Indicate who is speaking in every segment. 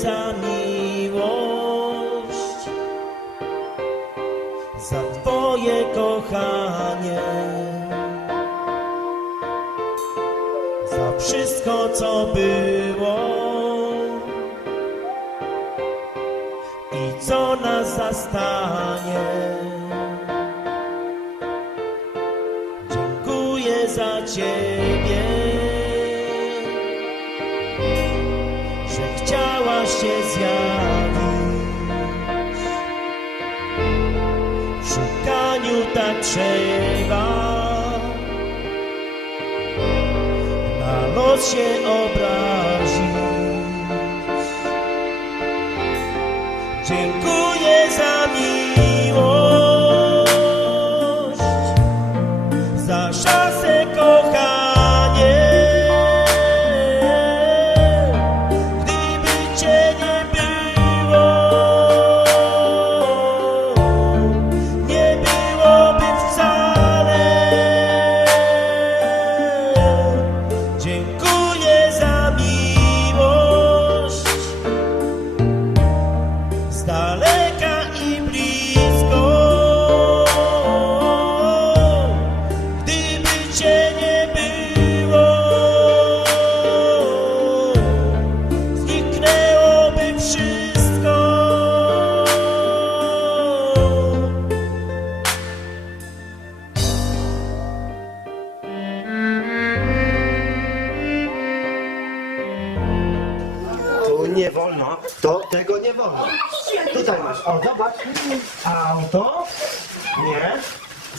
Speaker 1: Ojca miłość za Twoje kochanie, za wszystko, co było i co nas zastanie. Dziękuję za Ciebie. Się zjawić. W szukaniu tak trzeba na los się obrazić. Dziękuję nie
Speaker 2: wolno, to tego nie wolno. Tutaj masz, o zobacz, auto, nie?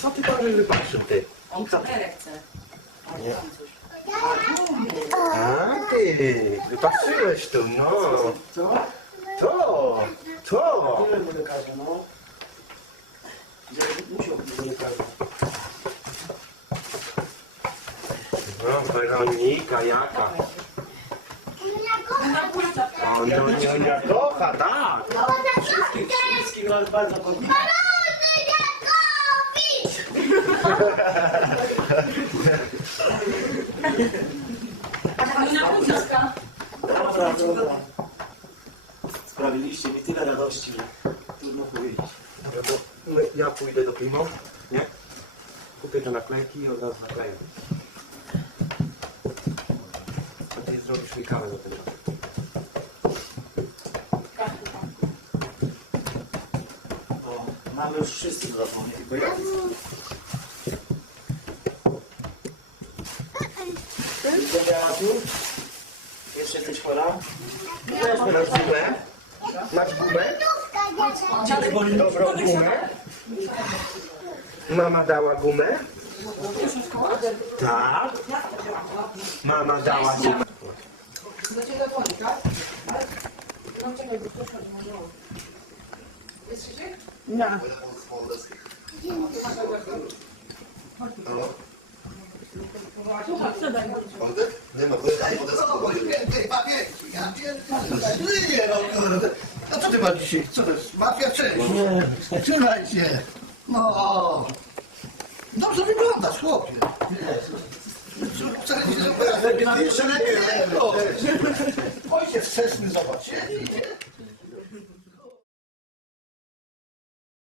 Speaker 2: Co ty żeś wypatrzył, ty?
Speaker 3: On kamerę chce.
Speaker 2: Nie. A ty, wypatrzyłeś tu, no.
Speaker 4: Co?
Speaker 2: To, to.
Speaker 4: Tyle mu lekarza, no. Musiał być do lekarza.
Speaker 2: No, Weronika, jaka. O, no, nie, nie, kocha, tak.
Speaker 4: Wszystkich nas bardzo kocha. Dobra, dobra. Sprawiliście mi tyle radości, że trudno powiedzieć.
Speaker 2: Dobra, bo ja pójdę do Pimo, nie? Kupię te naklejki i od razu nakleję. A ty zrobisz mi kawę do tego.
Speaker 4: O, mamy już wszyscy w domu, nie tylko ja. Jeszcze jesteś chora?
Speaker 2: Masz gumę? Masz gumę? Dobrą gumę? Mama dała gumę? Tak. Mama dała gumę.
Speaker 5: Nie ma, daj wodę Ty, papie, ja pierdolę. Żyję, no kurde. A co ty masz dzisiaj? Co to jest? Mafia czy? Nie. Się. No. Dobrze wyglądasz, chłopie. Wcale nie Jeszcze lepiej. Ojciec wczesny, zobacz. Idzie.